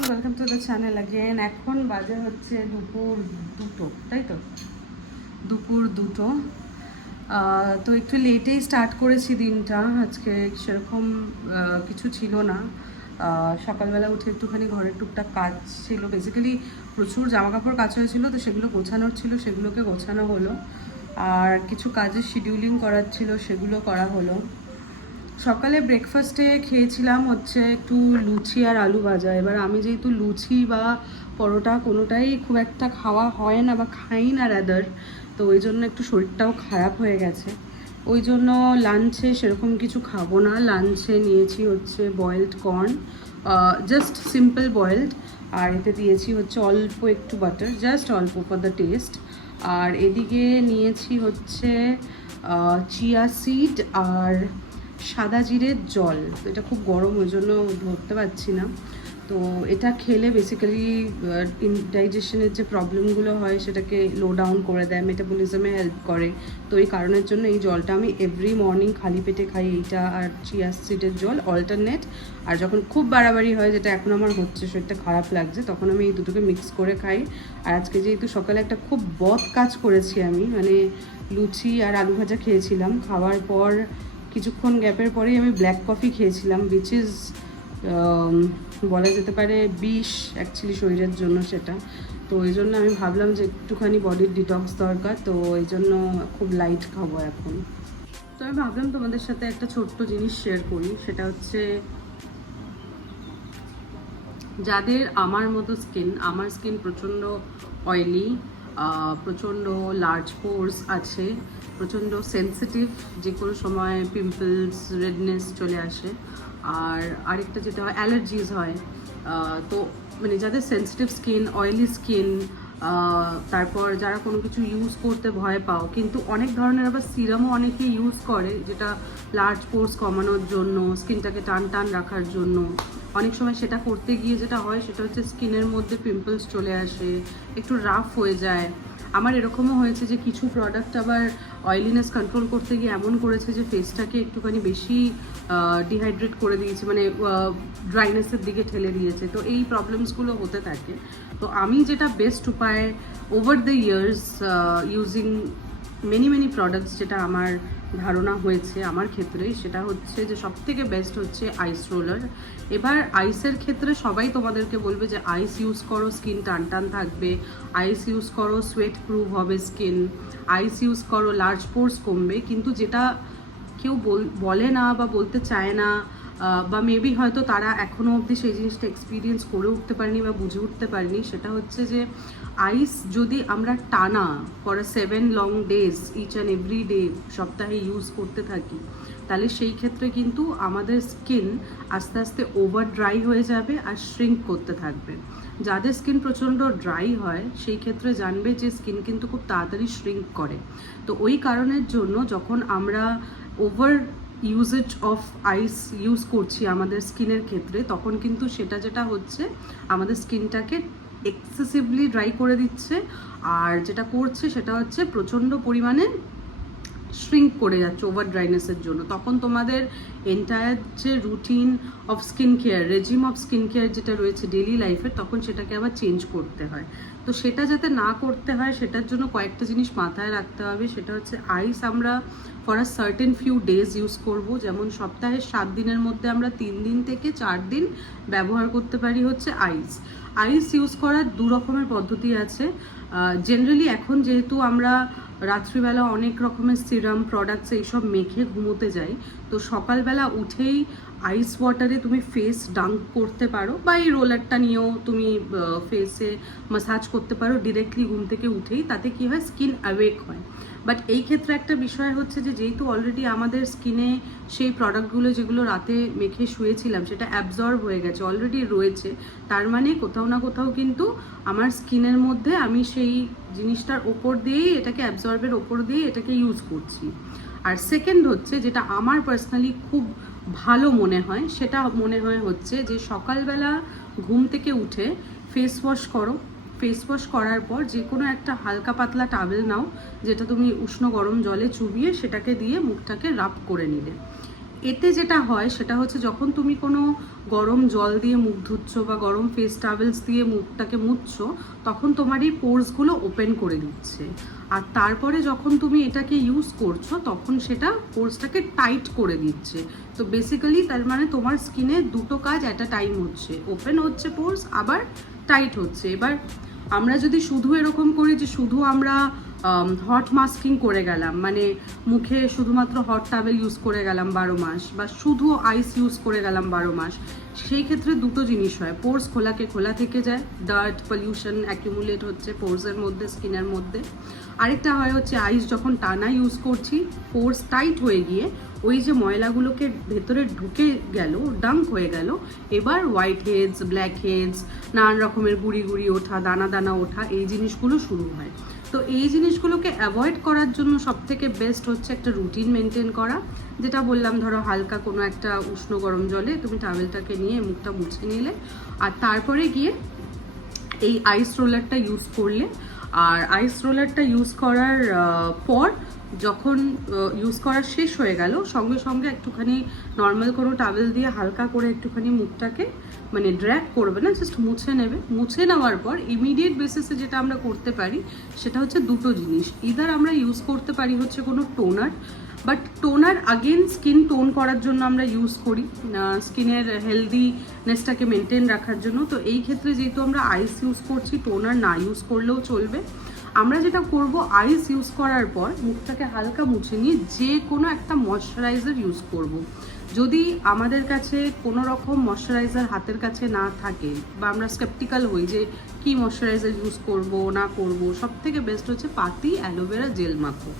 Everyone, welcome to the channel again. এখন বাজে হচ্ছে দুপুর 2টো, তাই তো? দুপুর 2টো। তো একটু লেটেই স্টার্ট করেছি দিনটা। আজকে সেরকম কিছু ছিল না। সকালবেলা উঠে একটুখানি ঘরের টুকটাক কাজ ছিল। বেসিক্যালি প্রচুর জামাকাপড় কাচা হয়েছিল, তো সেগুলো গোছানোর ছিল, সেগুলোকে গোছানো হলো। আর কিছু কাজের শিডিউলিং করার ছিল, সেগুলো করা হলো। সকালে ব্রেকফাস্টে খেয়েছিলাম হচ্ছে একটু লুচি আর আলু ভাজা। এবার আমি যেহেতু লুচি বা পরোটা কোনোটাই খুব একটা খাওয়া হয় না বা খাই না রাদার, তো ওই জন্য একটু শরীরটাও খারাপ হয়ে গেছে। ওই জন্য লাঞ্চে সেরকম কিছু খাবো না। লাঞ্চে নিয়েছি হচ্ছে boiled corn, just simple boiled, আর এতে দিয়েছি হচ্ছে অল্প একটু বাটার, জাস্ট অল্প ফর দ্য টেস্ট। আর এদিকে নিয়েছি হচ্ছে চিয়া সিড আর সাদা জিরের জল। তো এটা খুব গরম, ওই জন্য ধরতে পারছি না। তো এটা খেলে বেসিক্যালি ডাইজেশনের যে প্রবলেমগুলো হয় সেটাকে লো ডাউন করে দেয়, মেটাবলিজমে হেল্প করে। তো এই কারণের জন্য এই জলটা আমি এভরি মর্নিং খালি পেটে খাই, এইটা আর চিয়া সিডের জল অল্টারনেট। আর যখন খুব বাড়াবাড়ি হয়, যেটা এখন আমার হচ্ছে, শরীরটা খারাপ লাগছে, তখন আমি এই দুটোকে মিক্স করে খাই। আর আজকে যেহেতু সকালে একটা খুব বদ কাজ করেছি আমি, মানে লুচি আর আলু ভাজা খেয়েছিলাম, খাওয়ার পর কিছুক্ষণ গ্যাপের পরেই আমি ব্ল্যাক কফি খেয়েছিলাম, উইচ ইজ বলা যেতে পারে বিষ অ্যাকচুয়ালি শরীরের জন্য সেটা। তো ওই জন্য আমি ভাবলাম যে একটুখানি বডির ডিটক্স দরকার, তো এই জন্য খুব লাইট খাবো এখন। তো আমি ভাবলাম তোমাদের সাথে একটা ছোট্ট জিনিস শেয়ার করি, সেটা হচ্ছে যাদের আমার মতো স্কিন, আমার স্কিন প্রচণ্ড অয়েলি, প্রচণ্ড লার্জ পোর্স আছে, প্রচণ্ড সেন্সিটিভ, যে কোনো সময় পিম্পলস, রেডনেস চলে আসে। আর আরেকটা যেটা হয়, অ্যালার্জিস হয়। তো মানে যাদের সেন্সিটিভ স্কিন, অয়েলি স্কিন, তারপর যারা কোনো কিছু ইউজ করতে ভয় পাও, কিন্তু অনেক ধরনের আবার সিরামও অনেকে ইউজ করে, যেটা লার্জ পোর্স কমানোর জন্য, স্কিনটাকে টান টান রাখার জন্য। অনেক সময় সেটা করতে গিয়ে যেটা হয় সেটা হচ্ছে স্কিনের মধ্যে পিম্পলস চলে আসে, একটু রাফ হয়ে যায়। আমার এরকমও হয়েছে যে কিছু প্রোডাক্ট আবার অয়েলিনেস কন্ট্রোল করতে গিয়ে এমন করেছে যে ফেসটাকে একটুখানি বেশি ডিহাইড্রেট করে দিয়েছে, মানে ড্রাইনেসের দিকে ঠেলে দিয়েছে। তো এই প্রবলেমসগুলো হতে থাকে। তো আমি যেটা বেস্ট উপায় over the years using many products, যেটা আমার ধারণা হয়েছে আমার ক্ষেত্রে, সেটা হচ্ছে যে সবথেকে বেস্ট হচ্ছে আইস রোলার। এবার আইসের ক্ষেত্রে সবাই তোমাদেরকে বলবে যে আইস ইউজ করো, স্কিন টান টান থাকবে, আইস ইউজ করো, সোয়েট প্রুফ হবে স্কিন, আইস ইউজ করো, লার্জ পোর্স কমবে। কিন্তু যেটা কেউ বলে না বা বলতে চায় না, বা মেবি হয়তো তারা এখনও অবধি সেই জিনিসটা এক্সপিরিয়েন্স করে উঠতে পারেনি বা বুঝে উঠতে পারেনি, সেটা হচ্ছে যে আইস যদি আমরা টানা for 7 long days each and every day সপ্তাহে ইউজ করতে থাকি, তাহলে সেই ক্ষেত্রে কিন্তু আমাদের স্কিন আস্তে আস্তে ওভার ড্রাই হয়ে যাবে আর শ্রিঙ্ক করতে থাকবে। যাদের স্কিন প্রচণ্ড ড্রাই হয় সেই ক্ষেত্রে জানবে যে স্কিন কিন্তু খুব তাড়াতাড়ি শ্রিঙ্ক করে। তো ওই কারণের জন্য যখন আমরা over usage of ice use করছি আমাদের স্কিনের ক্ষেত্রে, তখন কিন্তু সেটা যেটা হচ্ছে আমাদের স্কিনটাকে এক্সেসিভলি ড্রাই করে দিচ্ছে। আর যেটা করছে সেটা হচ্ছে প্রচণ্ড পরিমাণে শ্রিঙ্ক করে যাচ্ছে ওভার ড্রাইনেসের জন্য। তখন তোমাদের এন্টায়ার যে routine of skin care, regime of skin care যেটা রয়েছে ডেইলি লাইফের, তখন সেটাকে আবার চেঞ্জ করতে হয়। তো সেটা যাতে না করতে হয় সেটার জন্য কয়েকটা জিনিস মাথায় রাখতে হবে। সেটা হচ্ছে আইস আমরা for a certain few days use করব। যেমন সপ্তাহের 7 দিনের মধ্যে আমরা 3 দিন থেকে 4 দিন ব্যবহার করতে পারি হচ্ছে আইস। আইস ইউজ করার 2 রকমের পদ্ধতি আছে। জেনারেলি এখন যেহেতু আমরা রাত্রিবেলা অনেক রকমের সিরাম প্রোডাক্টস এইসব মেখে ঘুমোতে যাই, তো সকালবেলা উঠেই আইস ওয়াটারে তুমি ফেস ডাঙ্ক করতে পারো, বা এই রোলারটা নিয়েও তুমি ফেসে মাসাজ করতে পারো ডিরেক্টলি ঘুম থেকে উঠেই। তাতে কি হয়, স্কিন অ্যাওয়েক হয়। বাট এই ক্ষেত্রে একটা বিষয় হচ্ছে যে যেহেতু অলরেডি আমাদের স্কিনে সেই প্রোডাক্টগুলো যেগুলো রাতে মেখে শুয়েছিলাম সেটা অ্যাবজর্ব হয়ে গেছে, অলরেডি রয়েছে, তার মানে কোথাও না কোথাও কিন্তু আমার স্কিনের মধ্যে আমি সেই জিনিসটার ওপর দিয়েই, এটাকে অ্যাবজর্বের ওপর দিয়ে এটাকে ইউজ করছি। আর সেকেন্ড হচ্ছে যেটা আমার পার্সোনালি খুব ভালো মনে হয়, সেটা মনে হয় হচ্ছে যে সকালবেলা ঘুম থেকে উঠে ফেস ওয়াশ করো। ফেস ওয়াশ করার পর যে কোনো একটা হালকা পাতলা টাওয়েল নাও, যেটা তুমি উষ্ণ গরম জলে চুবিয়ে সেটাকে দিয়ে মুখটাকে রাব করে নিলে। এতে যেটা হয় সেটা হচ্ছে যখন তুমি কোনো গরম জল দিয়ে মুখ ধুচ্ছ বা গরম ফেস টাওয়েলস দিয়ে মুখটাকে মুছছো, তখন তোমার এই পোর্সগুলো ওপেন করে দিচ্ছে। আর তারপরে যখন তুমি এটাকে ইউজ করছো তখন সেটা পোর্সটাকে টাইট করে দিচ্ছে। তো বেসিক্যালি তার মানে তোমার স্কিনে দুটো কাজ অ্যাট আ টাইম হচ্ছে, ওপেন হচ্ছে পোর্স, আবার টাইট হচ্ছে। এবার আমরা যদি শুধু এরকম করি যে শুধু আমরা হট মাস্কিং করে গেলাম, মানে মুখে শুধুমাত্র হট টাওয়েল ইউজ করে গেলাম 12 মাস, বা শুধু আইস ইউজ করে গেলাম 12 মাস, সেই ক্ষেত্রে দুটো জিনিস হয়, পোর্স খোলা থেকে যায়, ডার্ট পলিউশন অ্যাকিউমুলেট হচ্ছে পোর্সের মধ্যে, স্কিনের মধ্যে। আরেকটা হয় হচ্ছে আইস যখন টানা ইউজ করছি, পোর্স টাইট হয়ে গিয়ে ওই যে ময়লাগুলোকে ভেতরে ঢুকে গেল, ডাম্প হয়ে গেল, এবার হোয়াইট হেডস, ব্ল্যাক হেডস, নানান রকমের গুড়ি গুড়ি ওঠা, দানা দানা ওঠা, এই জিনিসগুলো শুরু হয়। তো এই জিনিসগুলোকে অ্যাভয়েড করার জন্য সবথেকে বেস্ট হচ্ছে একটা রুটিন মেনটেন করা, যেটা বললাম, ধরো হালকা কোনো একটা উষ্ণ গরম জলে তুমি টাওয়েলটাকে নিয়ে মুখটা মুছে নিলে, আর তারপরে গিয়ে এই আইস রোলারটা ইউজ করলে। আর আইস রোলারটা ইউজ করার পর যখন ইউজ করা শেষ হয়ে গেল, সঙ্গে সঙ্গে একটুখানি নর্মাল কোনো টাওয়েল দিয়ে হালকা করে একটুখানি মুখটাকে, মানে ড্র্যাগ করবে না, জাস্ট মুছে নেবে। মুছে নেওয়ার পর ইমিডিয়েট বেসিসে যেটা আমরা করতে পারি সেটা হচ্ছে দুটো জিনিস। ইদার আমরা ইউজ করতে পারি হচ্ছে কোনো toner, but toner again skin tone করার জন্য আমরা ইউজ করি, স্কিনের হেলদিনেসটাকে মেনটেন রাখার জন্য। তো এই ক্ষেত্রে যেহেতু আমরা আইস ইউজ করছি, টোনার না ইউজ করলেও চলবে। আমরা যেটা করব, আইস ইউজ করার পর মুখটাকে হালকা মুছে নিয়ে যে কোনো একটা ময়শ্চারাইজার ইউজ করব। যদি আমাদের কাছে কোনো রকম ময়শ্চারাইজার হাতের কাছে না থাকে, বা আমরা স্কেপটিক্যাল হই যে কি ময়শ্চারাইজার ইউজ করব না করব, সব থেকে বেস্ট হচ্ছে পাতি অ্যালোভেরা জেল মাখো।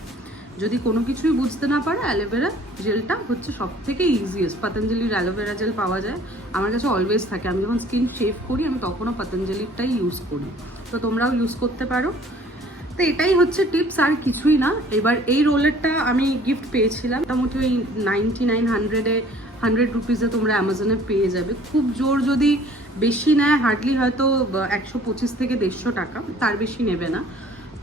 যদি কোনো কিছুই বুঝতে না পারো, অ্যালোভেরা জেলটা হচ্ছে সব থেকে ইজিয়েস্ট। পতঞ্জলির অ্যালোভেরা জেল পাওয়া যায়, আমার কাছে অলওয়েজ থাকে। আমি যখন স্কিন শেভ করি আমি তখনও পতঞ্জলিরটাই ইউজ করি, তো তোমরাও ইউজ করতে পারো। তো এটাই হচ্ছে টিপস, আর কিছুই না। এবার এই রোলারটা আমি গিফট পেয়েছিলাম, মোটামুটি ওই 100 রুপিসে তোমরা অ্যামাজনে পেয়ে যাবে। খুব জোর যদি বেশি নেয়, হার্ডলি হয়তো 125 থেকে 150 টাকা, তার বেশি নেবে না।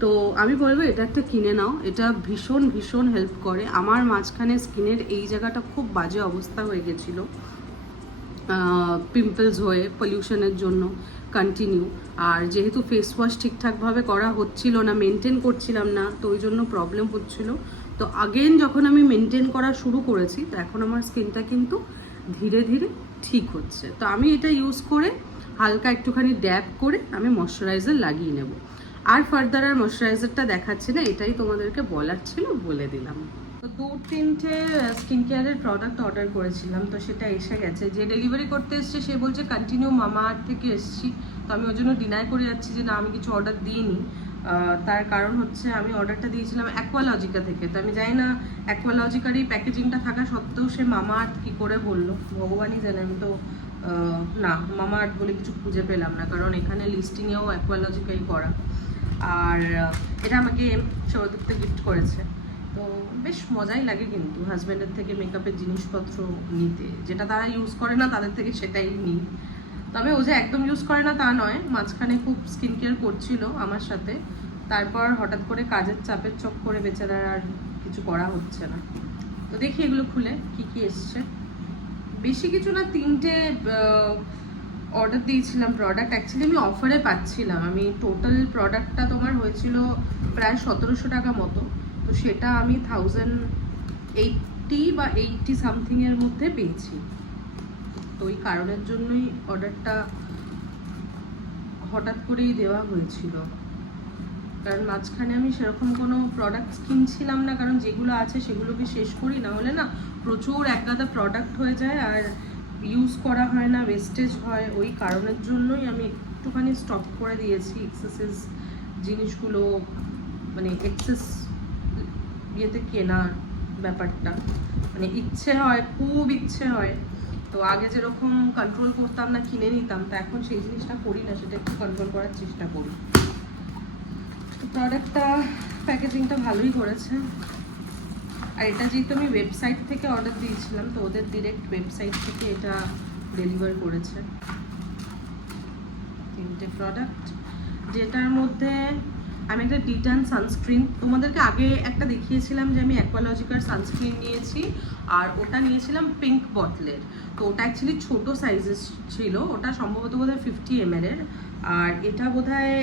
তো আমি বলবো এটা একটা কিনে নাও, এটা ভীষণ ভীষণ হেল্প করে। আমার মাঝখানে স্কিনের এই জায়গাটা খুব বাজে অবস্থা হয়ে গেছিলো, পিম্পলস হয়ে, পলিউশনের জন্য কন্টিনিউ। আর যেহেতু ফেস ওয়াশ ঠিকঠাকভাবে করা হচ্ছিল না, মেনটেন করছিলাম না, তো ওই জন্য প্রবলেম হচ্ছিল। তো আগেন যখন আমি মেনটেন করা শুরু করেছি, তো এখন আমার স্কিনটা কিন্তু ধীরে ধীরে ঠিক হচ্ছে। তো আমি এটা ইউজ করে হালকা একটুখানি ড্যাব করে আমি ময়শ্চারাইজার লাগিয়ে নেব। আর ফার্দার আর ময়শ্চারাইজারটা দেখাচ্ছি না, এটাই তোমাদেরকে বলার ছিল, বলে দিলাম। তো 2-3টে স্কিন কেয়ারের প্রোডাক্ট অর্ডার করেছিলাম, তো সেটা এসে গেছে। যে ডেলিভারি করতে এসছে সে বলছে কন্টিনিউ মামাআর্থ থেকে এসছি। তো আমি ওই জন্য ডিনাই করে যাচ্ছি যে না, আমি কিছু অর্ডার দিইনি। তার কারণ হচ্ছে আমি অর্ডারটা দিয়েছিলাম অ্যাকোয়ালজিকা থেকে। তো আমি জানি না অ্যাকোয়ালজিকার এই প্যাকেজিংটা থাকা সত্ত্বেও সে মামাআর্থ কী করে বললো, ভগবানই জানে। আমি তো না, মামাআর্থ বলে কিছু খুঁজে পেলাম না, কারণ এখানে লিস্টিংয়েও অ্যাকোয়ালজিকাই করা। আর এটা আমাকে সৌরদীপ্ত গিফট করেছে। তো বেশ মজাই লাগে কিন্তু হাজব্যান্ডের থেকে মেকআপের জিনিসপত্র নিতে, যেটা তারা ইউজ করে না তাদের থেকে সেটাই নিই। তবে ও যে একদম ইউজ করে না তা নয়, মাঝখানে খুব স্কিন কেয়ার করছিল আমার সাথে, তারপর হঠাৎ করে কাজের চাপের চক্করে বেচারার আর কিছু করা হচ্ছে না। তো দেখি এগুলো খুলে কি কি এসছে। বেশি কিছু না, 3টে অর্ডার দিয়েছিলাম প্রোডাক্ট। অ্যাকচুয়ালি আমি অফারে পাচ্ছিলাম। আমি টোটাল প্রোডাক্টটা তোমার হয়েছিল প্রায় 1700 টাকা মতো, তো সেটা আমি 1080 বা 80 সামথিংয়ের মধ্যে পেয়েছি। তো ওই কারণের জন্যই অর্ডারটা হঠাৎ করেই দেওয়া হয়েছিল, কারণ মাঝখানে আমি সেরকম কোনো প্রোডাক্ট কিনছিলাম না, কারণ যেগুলো আছে সেগুলোকে শেষ করি, না হলে না প্রচুর একগাদা প্রোডাক্ট হয়ে যায় আর ইউজ করা হয় না, ওয়েস্টেজ হয়। ওই কারণের জন্যই আমি একটুখানি স্টপ করে দিয়েছি এক্সেসেস জিনিসগুলো, মানে এক্সেস ইয়েতে কেনার ব্যাপারটা। মানে ইচ্ছে হয়, খুব ইচ্ছে হয়, তো আগে যেরকম কন্ট্রোল করতাম না, কিনে নিতাম, তো এখন সেই জিনিসটা করি না, সেটা একটু কন্ট্রোল করার চেষ্টা করি। তো প্রোডাক্টটা প্যাকেজিংটা ভালোই করেছে। আর এটা যেহেতু আমি ওয়েবসাইট থেকে অর্ডার দিয়েছিলাম, তো ওদের ডিরেক্ট ওয়েবসাইট থেকে এটা ডেলিভার করেছে। 3টে প্রোডাক্ট, যেটার মধ্যে আমি একটা ডিটান সানস্ক্রিন, তোমাদেরকে আগে একটা দেখিয়েছিলাম যে আমি অ্যাকোয়ালজিকার সানস্ক্রিন নিয়েছি, আর ওটা নিয়েছিলাম পিঙ্ক বটলের। তো ওটা অ্যাকচুয়ালি ছোটো সাইজের ছিল, ওটা সম্ভবত বোধহয় 50 ml এর, আর এটা বোধহয়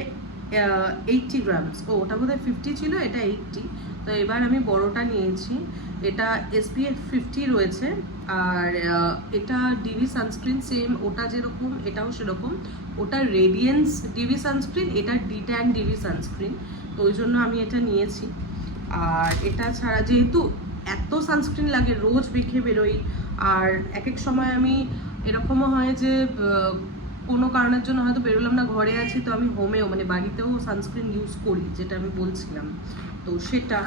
80 গ্রামস। ওটা বোধহয় 50 ছিল, এটা 80। তো এবার আমি বড়টা নিয়েছি, এটা SPF 50 রয়েছে। আর এটা ডিভি সানস্ক্রিন, সেম ওটা যেরকম এটাও সেরকম। ওটা রেডিয়েন্স ডিভি সানস্ক্রিন, এটা ডিট্যান ডিভি সানস্ক্রিন, তো ওই জন্য আমি এটা নিয়েছি। আর এটা ছাড়া যেহেতু এত সানস্ক্রিন লাগে, রোজ মেখে বেরোই, আর এক এক সময় আমি এরকমও হয় যে কোনো কারণের জন্য হয়তো বেরোলাম না, ঘরে আছি, তো আমি হোমেও মানে বাড়িতেও সানস্ক্রিন ইউজ করি, যেটা আমি বলছিলাম। তো সেটা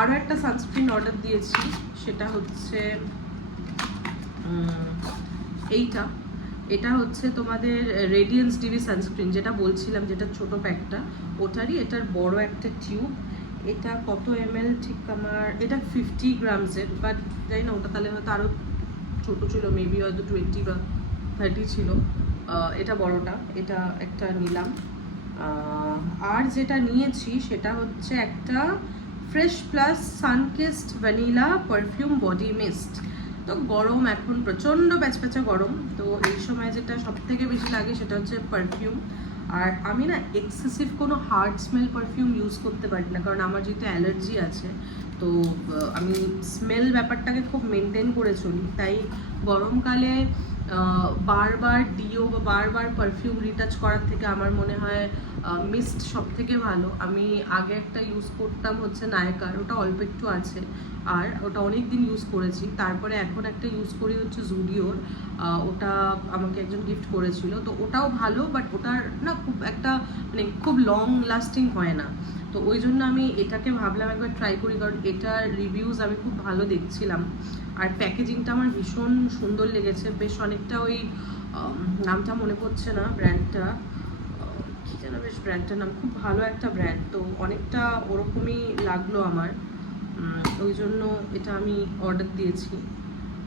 আরও একটা সানস্ক্রিন অর্ডার দিয়েছি, সেটা হচ্ছে এইটা। এটা হচ্ছে তোমাদের রেডিয়েন্স ডিভি সানস্ক্রিন, যেটা বলছিলাম, যেটা ছোটো প্যাকটা ওটারই, এটার বড় একটা টিউব। এটা কত ml ঠিক আমার, এটা 50 গ্রামসের, বাট জানি না ওটা তাহলে হয়তো আরও ছোটো ছিল, মেবি হয়তো 20 বা 30 ছিল। এটা বড়টা, এটা একটা নিলাম। আর যেটা নিয়েছি সেটা হচ্ছে একটা fresh plus sunkissed vanilla perfume body mist. তো গরম এখন প্রচণ্ড প্যাচপ্যাচা গরম, তো এই সময় যেটা সব থেকে বেশি লাগে সেটা হচ্ছে পারফিউম। আর আমি না এক্সেসিভ কোনো হার্ড স্মেল পারফিউম ইউজ করতে পারি না, কারণ আমার যেহেতু অ্যালার্জি আছে, তো আমি স্মেল ব্যাপারটাকে খুব মেনটেন করে চলি। তাই গরমকালে বারবার ডিও বা বারবার পারফিউম রিটাচ করার থেকে আমার মনে হয় মিস্ট সব থেকে ভালো। আমি আগে একটা ইউজ করতাম হচ্ছে নায়কার, ওটা অল্প একটু আছে, আর ওটা অনেক দিন ইউজ করেছি। তারপরে এখন একটা ইউজ করি হচ্ছে জুডিওর, ওটা আমাকে একজন গিফট করেছিল, তো ওটাও ভালো, বাট ওটার না খুব একটা মানে খুব লং লাস্টিং হয় না। তো ওই জন্য আমি এটাকে ভাবলাম একবার ট্রাই করি, কারণ এটার রিভিউজ আমি খুব ভালো দেখছিলাম, আর প্যাকেজিংটা আমার ভীষণ সুন্দর লেগেছে। বেশ অনেকটা ওই নামটা মনে পড়ছে না ব্র্যান্ডটা, কী যেন বেশ ব্র্যান্ডটার নাম, খুব ভালো একটা ব্র্যান্ড, তো অনেকটা ওরকমই লাগলো আমার। ওই জন্য এটা আমি অর্ডার দিয়েছি।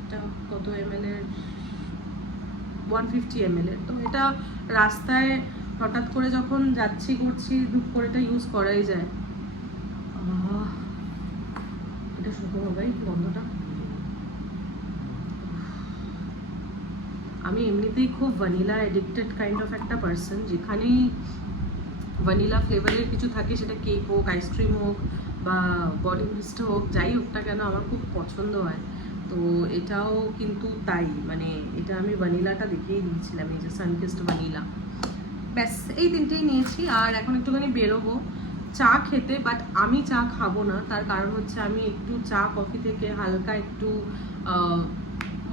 এটা কত ml এর, 150 ml এর। তো এটা রাস্তায় হঠাৎ করে যখন যাচ্ছি করছি, ধূপ করে এটা ইউজ করাই যায়। এটা শুধু হবে গন্ধটা। আমি এমনিতেই খুব ভ্যানিলা এডিক্টেড কাইন্ড অফ একটা পার্সন, যেখানেই ভ্যানিলা ফ্লেভারের কিছু থাকে, সেটা কেক হোক, আইসক্রিম হোক, বা বডি মিস্ট হোক, যাই হোক না কেন আমার খুব পছন্দ হয়। তো এটাও কিন্তু তাই, মানে এটা আমি ভ্যানিলাটা দেখেই দিয়েছিলাম, এই যে সানকিসড ভ্যানিলা। ব্যাস এই তিনটেই নিয়েছি। আর এখন একটুখানি বেরোবো চা খেতে, বাট আমি চা খাবো না, তার কারণ হচ্ছে আমি একটু চা কফি থেকে হালকা একটু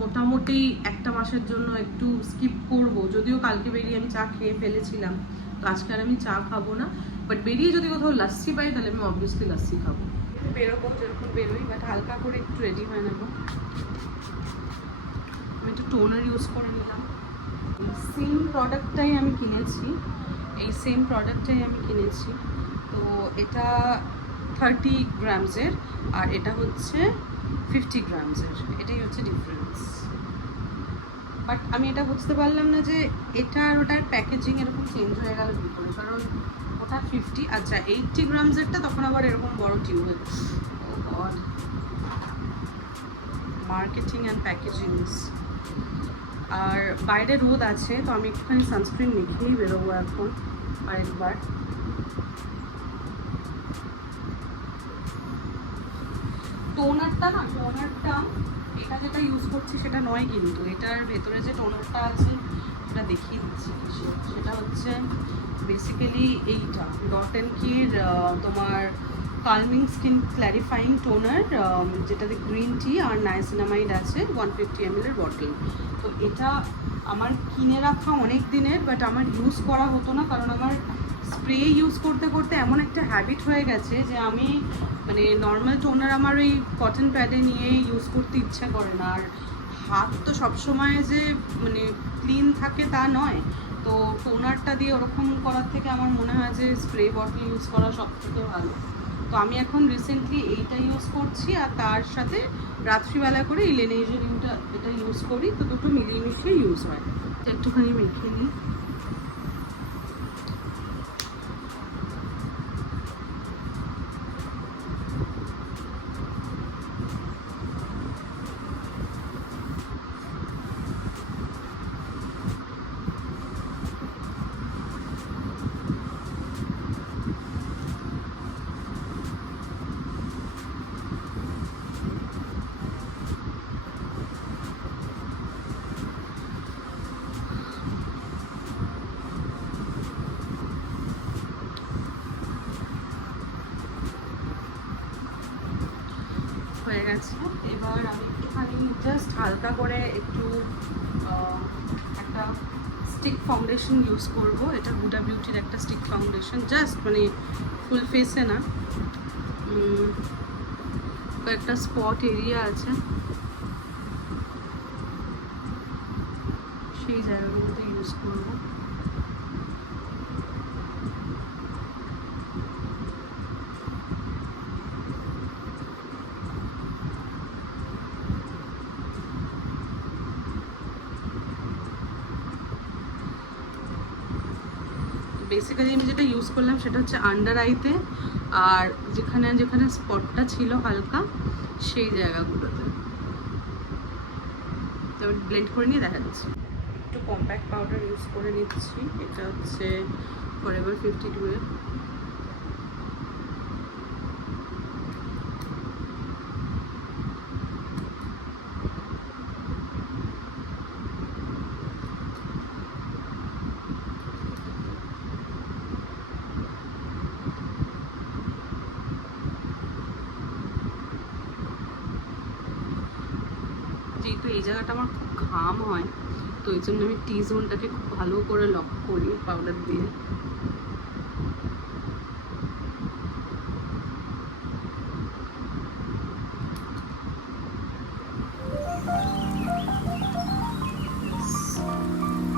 মোটামুটি একটা মাসের জন্য একটু স্কিপ করব। যদিও কালকে বেরিয়ে আমি চা খেয়ে ফেলেছিলাম, তো আজকে আর আমি চা খাবো না, বাট বেরিয়ে যদি কোথাও লাস্সি পাই তাহলে আমি অবভিয়াসলি লাস্সি খাবো। বেরোবো যেরকম বেরোই, বাট হালকা করে একটু রেডি হয়ে নেবো। আমি একটু টোনার ইউজ করে নিলাম। সেম প্রোডাক্টটাই আমি কিনেছি, এই সেম প্রোডাক্টটাই আমি কিনেছি। তো এটা 30 গ্রামসের, আর এটা হচ্ছে 50 গ্রামসের, এটাই হচ্ছে ডিফারেন্স। বাট আমি এটা বুঝতে পারলাম না যে এটা আর ওটার প্যাকেজিং এরকম চেঞ্জ হয়ে গেল কী করে, কারণ ওটা 50, আচ্ছা 80 গ্রামসেরটা তখন আবার এরকম বড় টিউবে। ও গড, মার্কেটিং অ্যান্ড প্যাকেজিংস। আর বাইরে রোদ আছে, তো আমি একটুখানি সানস্ক্রিন মেখেই বেরোবো এখন আরেকবার। টোনারটা না, টোনারটা এটা যেটা ইউজ করছি সেটা নয়, কিন্তু এটার ভেতরে যে টোনারটা আছে সেটা দেখিয়ে দিচ্ছি। সেটা হচ্ছে বেসিক্যালি এইটা ডট অ্যান্ড কির তোমার কালমিং স্কিন ক্ল্যারিফাইং টোনার, যেটাতে গ্রিন টি আর নাইসিনামাইড আছে, 150 ml এর বটল। তো এটা আমার কিনে রাখা অনেক দিনের, বাট আমার ইউজ করা হতো না, কারণ আমার স্প্রে ইউজ করতে করতে এমন একটা হ্যাবিট হয়ে গেছে যে আমি মানে নর্মাল টোনার আমার ওই কটন প্যাডে নিয়ে ইউজ করতে ইচ্ছা করে না। আর হাত তো সবসময় যে মানে ক্লিন থাকে তা নয়, তো টোনারটা দিয়ে ওরকম করার থেকে আমার মনে হয় যে স্প্রে বটল ইউজ করা সব থেকে ভালো। তো আমি এখন রিসেন্টলি এইটা ইউজ করছি, আর তার সাথে রাত্রিবেলা করে এই লেনেজেরিনটা এটা ইউজ করি, তো দুটো মিলিয়ে মিশিয়ে ইউজ হয়। একটুখানি মেখে নিই। হয়ে গেছে। এবার আমি একটুখানি জাস্ট হালকা করে একটু একটা স্টিক ফাউন্ডেশন ইউজ করব। এটা হুডা বিউটির একটা স্টিক ফাউন্ডেশন, জাস্ট মানে ফুল ফেসে না, কয়েকটা স্পট এরিয়া আছে সেই জায়গাগুলোতে ইউজ করব। বেসিক্যালি আমি যেটা ইউজ করলাম সেটা হচ্ছে আন্ডার আইতে, আর যেখানে যেখানে স্পটটা ছিল হালকা সেই জায়গাগুলোতে। তো ব্লেন্ড করে নিয়ে দেখা যাচ্ছে। একটু কম্প্যাক্ট পাউডার ইউজ করে নিচ্ছি, এটা হচ্ছে ফরএভার 52 এর। যেহেতু এই জায়গাটা আমার খুব ঘাম হয়, তো এই জন্য আমি টি জোনটাকে খুব ভালো করে লক করি পাউডার দিয়ে।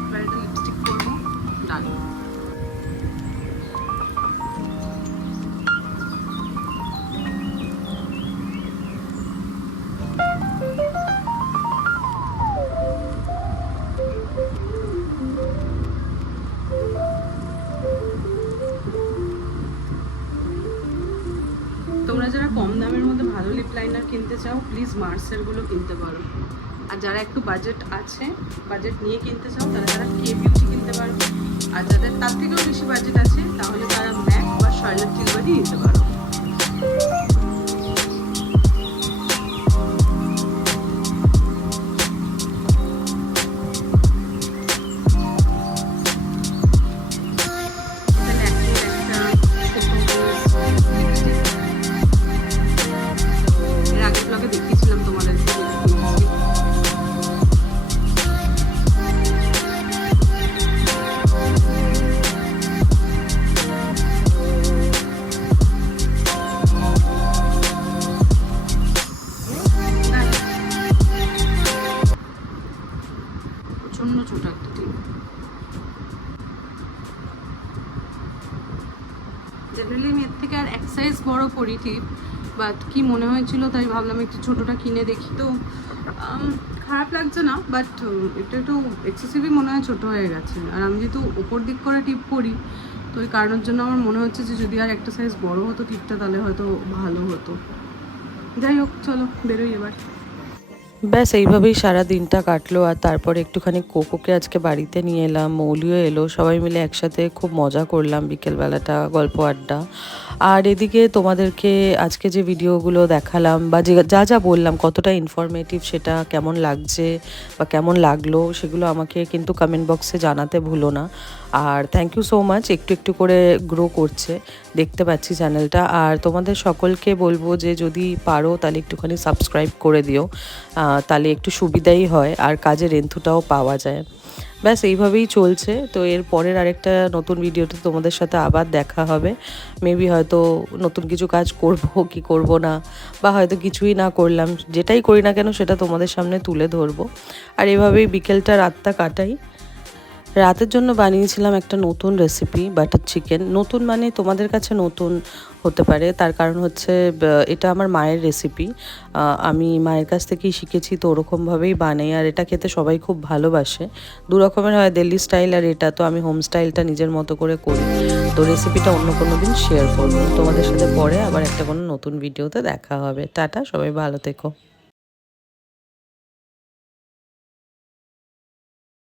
এবার এটা লিপস্টিক করবো, ডান। তোমরা যারা কম দামের মধ্যে ভালো লিপ লাইনার কিনতে চাও, প্লিজ মার্সেরগুলো কিনতে পারো। আর যারা একটু বাজেট আছে, বাজেট নিয়ে কিনতে চাও, তারা কে বিউটি কিনতে পারো। আর যাদের তার থেকেও বেশি বাজেট আছে, তাহলে তারা ম্যাক বা শার্লট টিলবার্ডই নিতে পারো। প্রচন্ড ছোট একটা টিপ। জেনারেলি আমি এর থেকে আর এক সাইজ বড় করি টিপ, বাট কি মনে হয়েছিল তাই ভাবলাম একটু ছোটোটা কিনে দেখি। তো খারাপ লাগছে না, বাট এটা একটু এক্সেসিভই মনে হয় ছোটো হয়ে গেছে। আর আমি যেহেতু ওপর দিক করে টিপ করি, তো ওই কারণের জন্য আমার মনে হচ্ছে যে যদি আর একটা সাইজ বড় হতো টিপটা, তাহলে হয়তো ভালো হতো। যাই হোক, চলো বেরোই এবার। ব্যাস এইভাবেই সারা দিনটা কাটলো। আর তারপরে একটুখানি কোকোকে আজকে বাড়িতে নিয়ে এলাম, মৌলিও এলো, সবাই মিলে একসাথে খুব মজা করলাম বিকেলবেলাটা, গল্প আড্ডা। আর এদিকে তোমাদেরকে আজকে যে ভিডিওগুলো দেখালাম বা যা যা বললাম কতটা ইনফরমেটিভ, সেটা কেমন লাগছে বা কেমন লাগলো সেগুলো আমাকে কিন্তু কমেন্ট বক্সে জানাতে ভুলো না। আর থ্যাংক ইউ সো মাচ, একটু একটু করে গ্রো করছে দেখতে পাচ্ছি চ্যানেলটা। আর তোমাদের সকলকে বলবো যে যদি পারো তাহলে একটুখানি সাবস্ক্রাইব করে দিও, তাহলে একটু সুবিধাই হয় আর কাজের এন্থুটাও পাওয়া যায়। ব্যাস এইভাবেই চলছে। তো এর পরের আরেকটা নতুন ভিডিওতে তোমাদের সাথে আবার দেখা হবে। মেবি হয়তো নতুন কিছু কাজ করব কি করব না, বা হয়তো কিছুই না করলাম, যেটাই করি না কেন সেটা তোমাদের সামনে তুলে ধরবো। আর এভাবেই বিকেলটা রাতটা কাটাই। রাতের জন্য বানিয়েছিলাম একটা নতুন রেসিপি, বাটার চিকেন। নতুন মানে তোমাদের কাছে নতুন হতে পারে, তার কারণ হচ্ছে এটা আমার মায়ের রেসিপি। আমি মায়ের কাছ থেকেই শিখেছি, তো ওরকমভাবেই বানাই। আর এটা খেতে সবাই খুব ভালোবাসে। দু রকমের হয়, দিল্লি স্টাইল আর এটা। তো আমি হোম স্টাইলটা নিজের মতো করে করি। তো রেসিপিটা অন্য কোনো দিন শেয়ার করবো তোমাদের সাথে। পরে আবার একটা কোনো নতুন ভিডিওতে দেখা হবে। টাটা, সবাই ভালো থেকো।